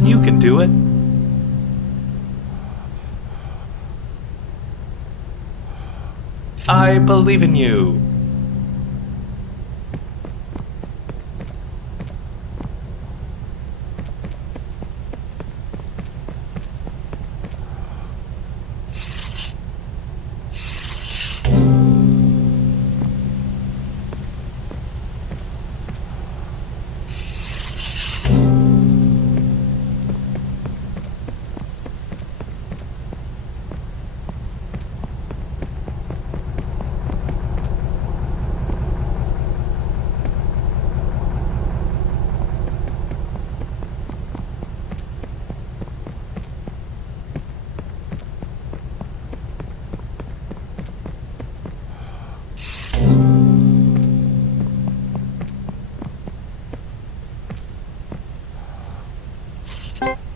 You can do it. I believe in you.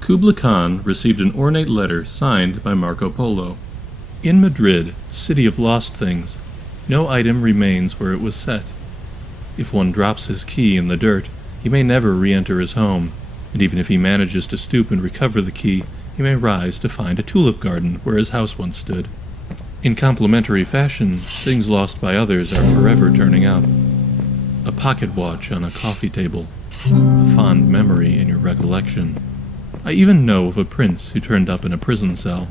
Kubla Khan received an ornate letter signed by Marco Polo. In Madrid, city of lost things, no item remains where it was set. If one drops his key in the dirt, he may never re-enter his home, and even if he manages to stoop and recover the key, he may rise to find a tulip garden where his house once stood. In complementary fashion, things lost by others are forever turning up. A pocket watch on a coffee table, a fond memory in your recollection. I even know of a prince who turned up in a prison cell.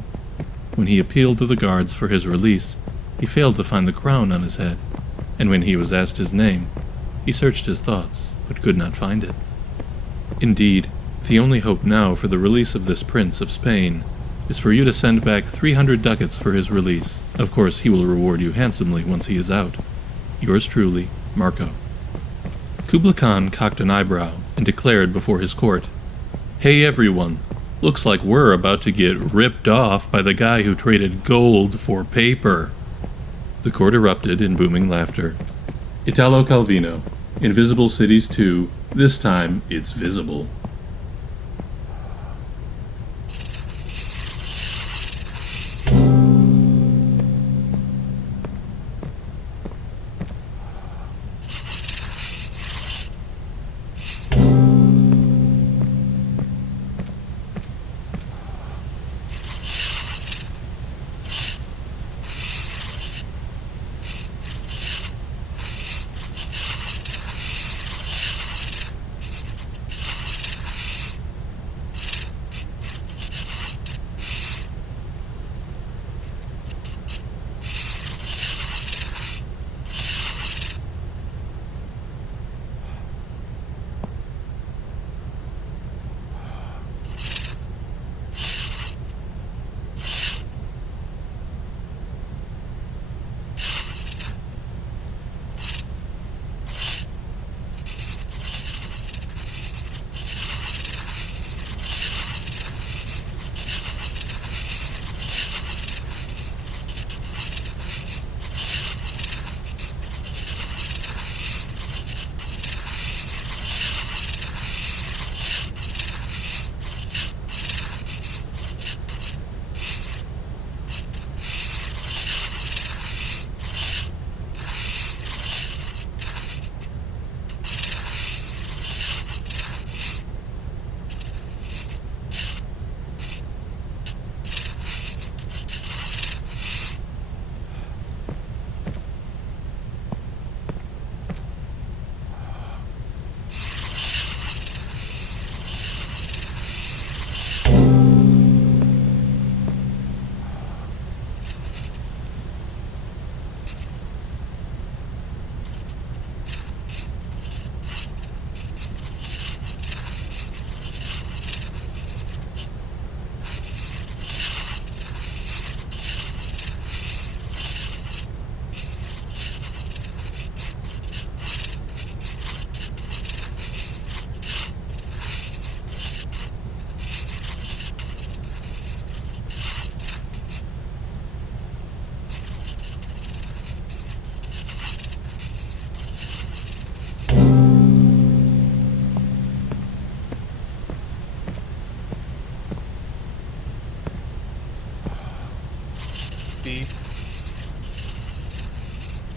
When he appealed to the guards for his release, he failed to find the crown on his head, and when he was asked his name, he searched his thoughts, but could not find it. Indeed, the only hope now for the release of this prince of Spain is for you to send back 300 ducats for his release. Of course, he will reward you handsomely once he is out. Yours truly, Marco. Kubla Khan cocked an eyebrow and declared before his court, "Hey everyone, looks like we're about to get ripped off by the guy who traded gold for paper." The court erupted in booming laughter. Italo Calvino, Invisible Cities 2, this time it's visible.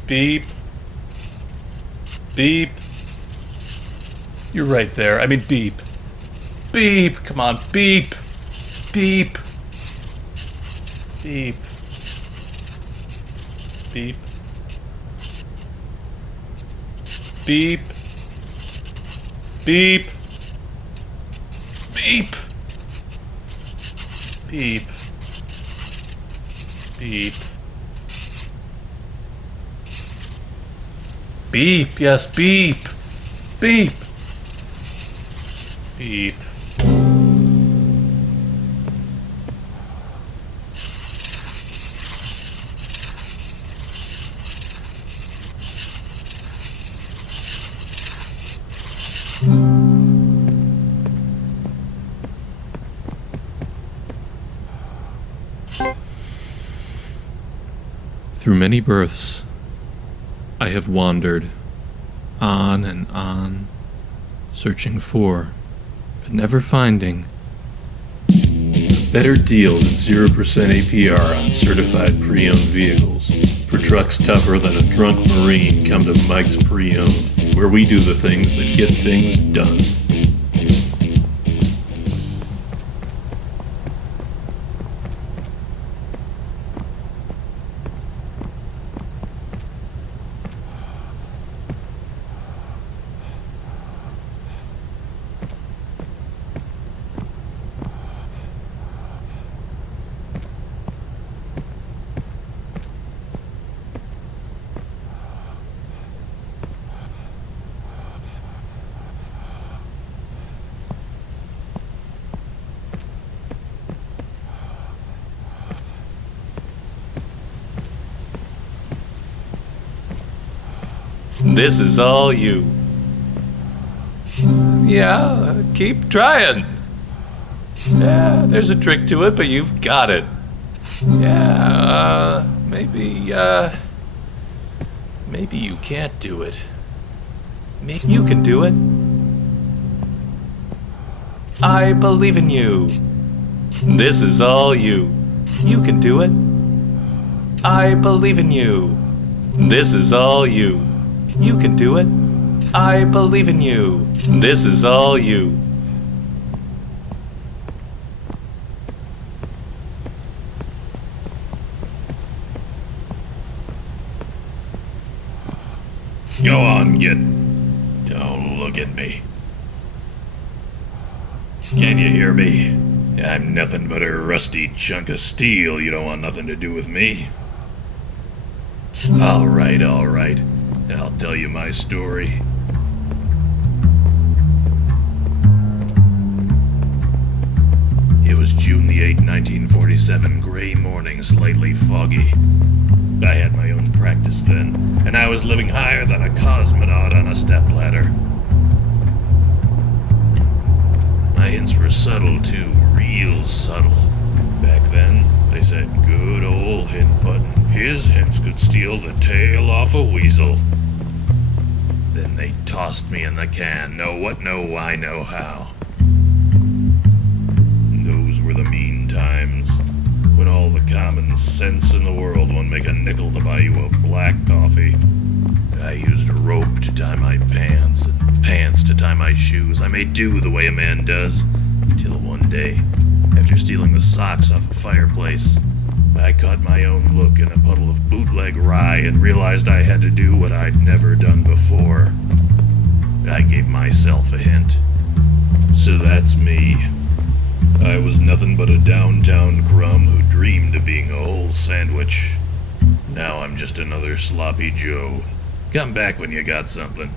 Beep. Beep. You're right there. I mean, beep. Beep. Come on, beep. Beep. Beep. Beep. Beep. Beep. Beep. Beep. Beep. Beep. Yes, beep. Beep. Beep. Through many births, I have wandered on and on, searching for, but never finding, a better deal than 0% APR on certified pre-owned vehicles. For trucks tougher than a drunk Marine, come to Mike's Pre-Owned, where we do the things that get things done. This is all you. Yeah, keep trying. Yeah, there's a trick to it, but you've got it. Yeah, maybe you can't do it. Maybe you can do it. I believe in you. This is all you. You can do it. I believe in you. This is all you. You can do it. I believe in you. This is all you. Go on, kid. Don't look at me. Can you hear me? I'm nothing but a rusty chunk of steel. You don't want nothing to do with me. All right. I'll tell you my story. It was June the 8th, 1947, gray morning, slightly foggy. I had my own practice then, and I was living higher than a cosmonaut on a stepladder. My hints were subtle, too, real subtle. Back then, they said good old hint button. His hints could steal the tail off a weasel. Then they tossed me in the can. Know what, know why, know how. Those were the mean times, when all the common sense in the world won't make a nickel to buy you a black coffee. I used a rope to tie my pants, and pants to tie my shoes. I made do the way a man does, till one day, after stealing the socks off a fireplace, I caught my own look in a puddle of bootleg rye and realized I had to do what I'd never done before. I gave myself a hint. So that's me. I was nothing but a downtown crumb who dreamed of being a whole sandwich. Now I'm just another sloppy Joe. Come back when you got something.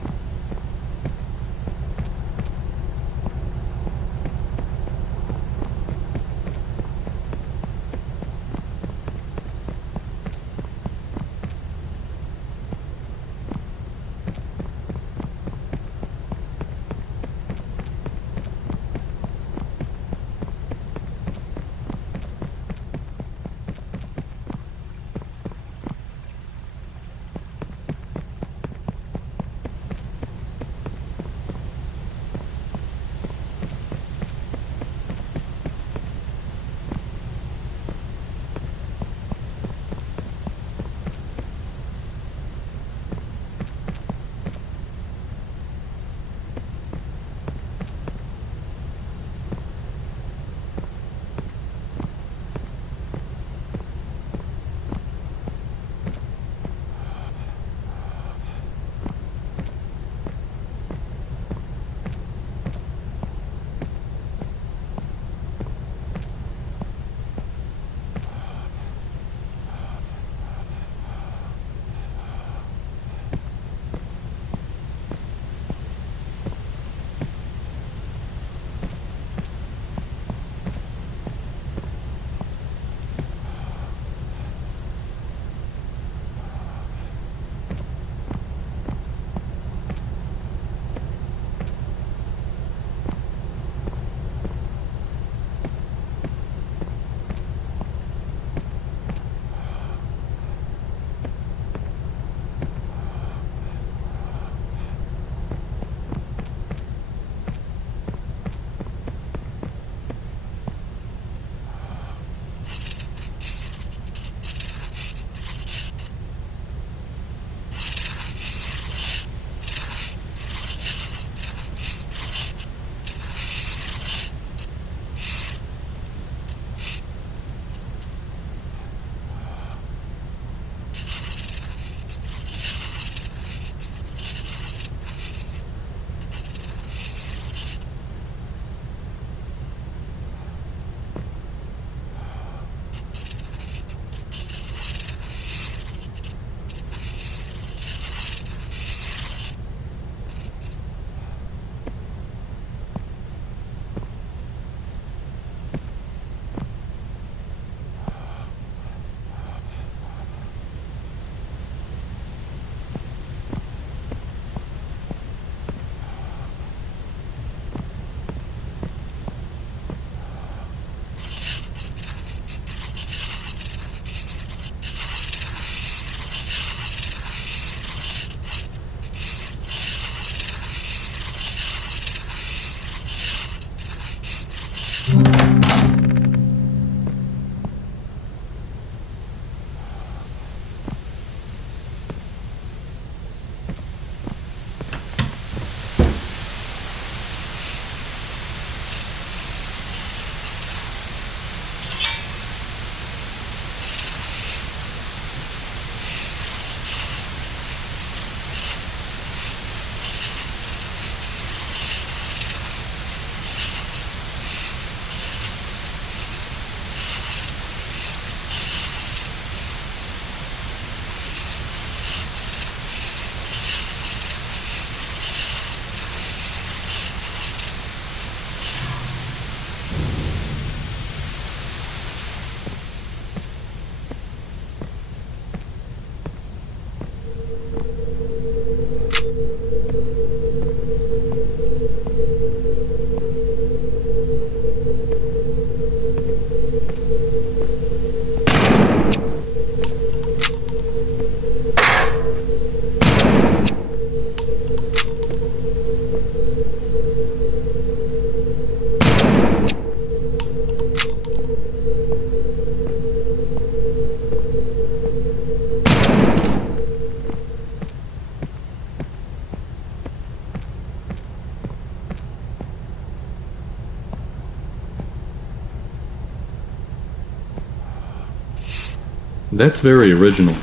That's very original.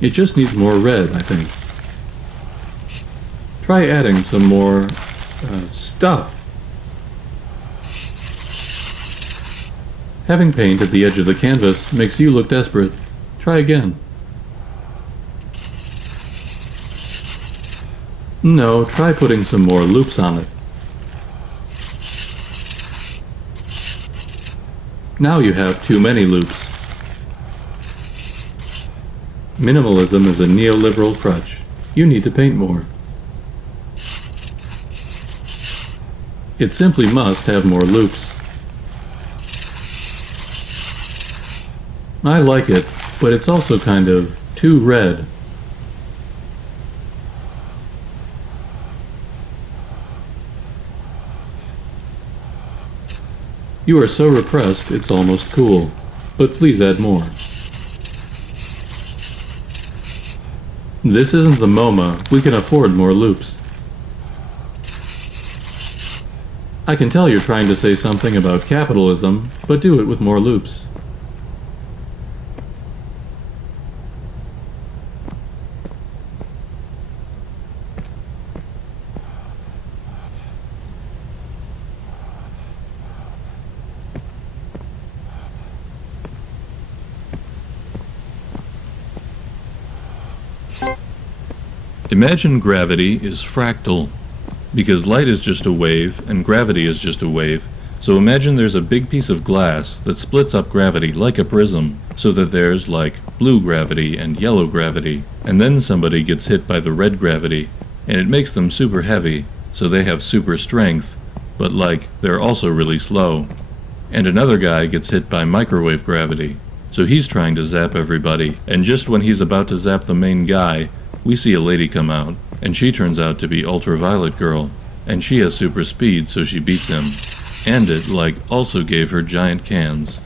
It just needs more red, I think. Try adding some more stuff. Having paint at the edge of the canvas makes you look desperate. Try again. No, try putting some more loops on it. Now you have too many loops. Minimalism is a neoliberal crutch. You need to paint more. It simply must have more loops. I like it, but it's also kind of too red. You are so repressed, it's almost cool. But please add more. This isn't the MoMA. We can afford more loops. I can tell you're trying to say something about capitalism, but do it with more loops. Imagine gravity is fractal, because light is just a wave and gravity is just a wave. So imagine there's a big piece of glass that splits up gravity like a prism, so that there's like blue gravity and yellow gravity, and then somebody gets hit by the red gravity, and it makes them super heavy, so they have super strength, but like they're also really slow. And another guy gets hit by microwave gravity, so he's trying to zap everybody, and just when he's about to zap the main guy, we see a lady come out, and she turns out to be Ultraviolet Girl, and she has super speed, so she beats him. And it, like, also gave her giant cans.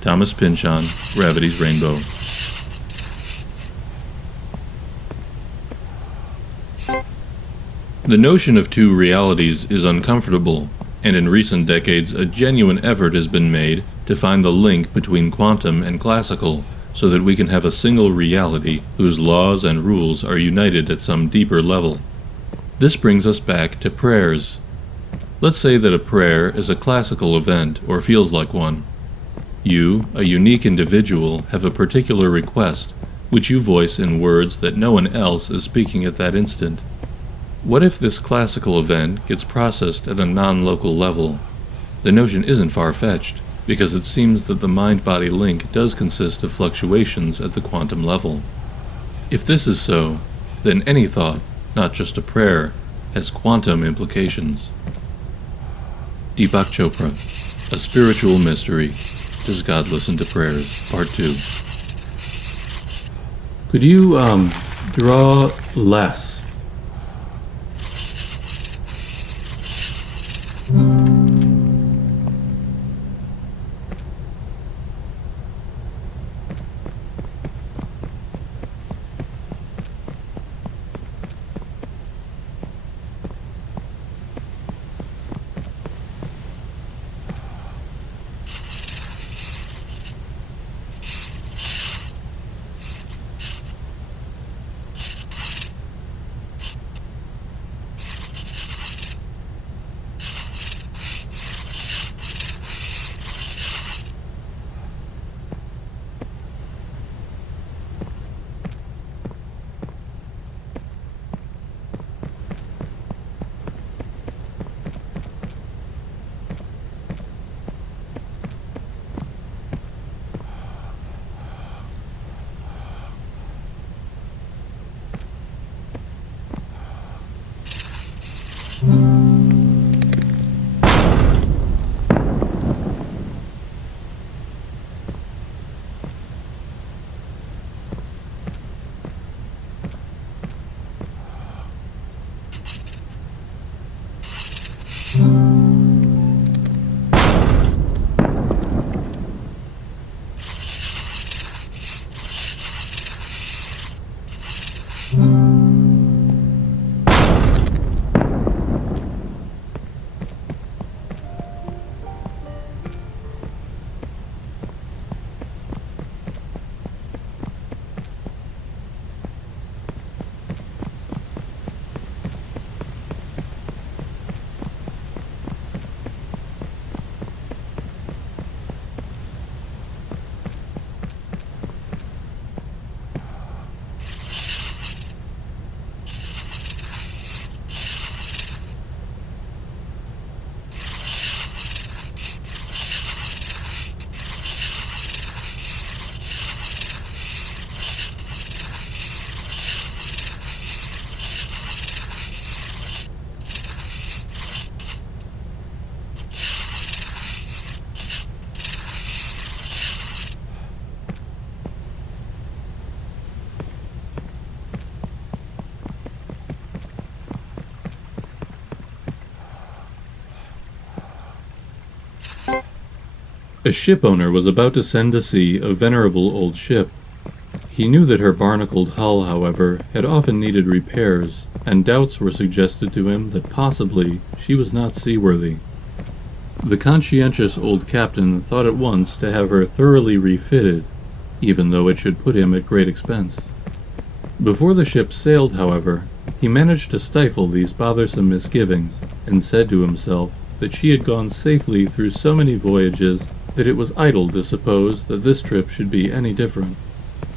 Thomas Pynchon, Gravity's Rainbow. The notion of two realities is uncomfortable, and in recent decades a genuine effort has been made to find the link between quantum and classical, so that we can have a single reality whose laws and rules are united at some deeper level. This brings us back to prayers. Let's say that a prayer is a classical event or feels like one. You, a unique individual, have a particular request, which you voice in words that no one else is speaking at that instant. What if this classical event gets processed at a non-local level? The notion isn't far-fetched, because it seems that the mind-body link does consist of fluctuations at the quantum level. If this is so, then any thought, not just a prayer, has quantum implications. Deepak Chopra, A Spiritual Mystery. Does God Listen to Prayers? Part 2. Could you, draw less? The ship owner was about to send to sea a venerable old ship. He knew that her barnacled hull, however, had often needed repairs, and doubts were suggested to him that possibly she was not seaworthy. The conscientious old captain thought at once to have her thoroughly refitted, even though it should put him at great expense. Before the ship sailed, however, he managed to stifle these bothersome misgivings, and said to himself that she had gone safely through so many voyages that it was idle to suppose that this trip should be any different.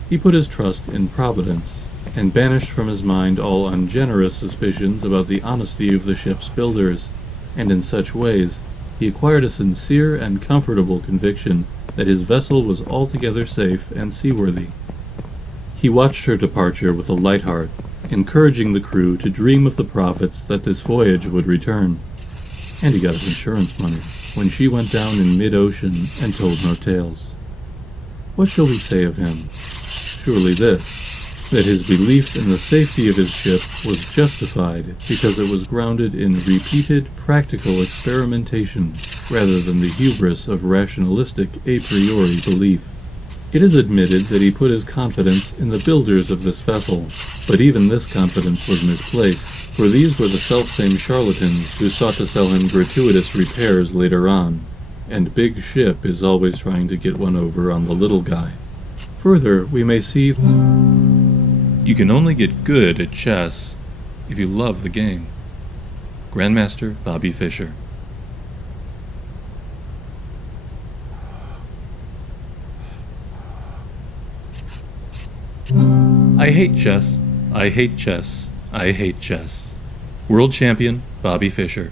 He put his trust in Providence, and banished from his mind all ungenerous suspicions about the honesty of the ship's builders, and in such ways he acquired a sincere and comfortable conviction that his vessel was altogether safe and seaworthy. He watched her departure with a light heart, encouraging the crew to dream of the profits that this voyage would return. And he got his insurance money when she went down in mid-ocean and told no tales. What shall we say of him? Surely this, that his belief in the safety of his ship was justified because it was grounded in repeated practical experimentation rather than the hubris of rationalistic a priori belief. It is admitted that he put his confidence in the builders of this vessel, but even this confidence was misplaced, for these were the selfsame charlatans who sought to sell him gratuitous repairs later on, and Big Ship is always trying to get one over on the little guy. Further, we may see you can only get good at chess if you love the game. Grandmaster Bobby Fischer. I hate chess. I hate chess. I hate chess. World Champion Bobby Fischer.